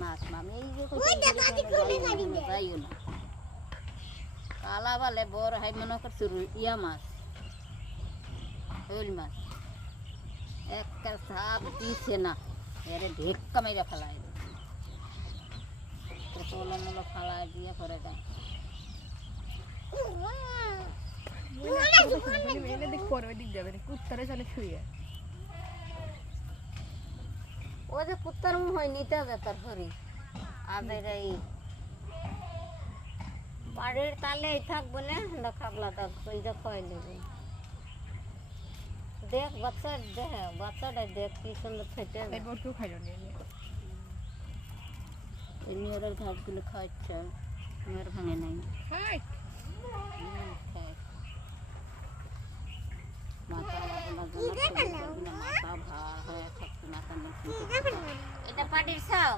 মাছ মামি এই যে যাইও না কালা বালে বড় হাই মনে করছি ইয়া মাছ শৈল মাছ একটা সাপ দিছে না এরে ঢেক্কা মেরে ফেলায় তোলো ফালায় দিয়ে পরে দেয় ও যে কুত্তার মুখ হয় নিতে হবে তার ঘরে আবের এই বাড়ির তালে থাকবো না খাবলা থাক ওই যে খাই নেবে দেখ বাচ্চাটা দেখ কি সুন্দর খেতে নিয়রের ঘাসগুলো খাচ্ছে নিয়র ভাঙে নাই মাথা মাথা ভার হয়ে থাকছে না এটা পাটির সাও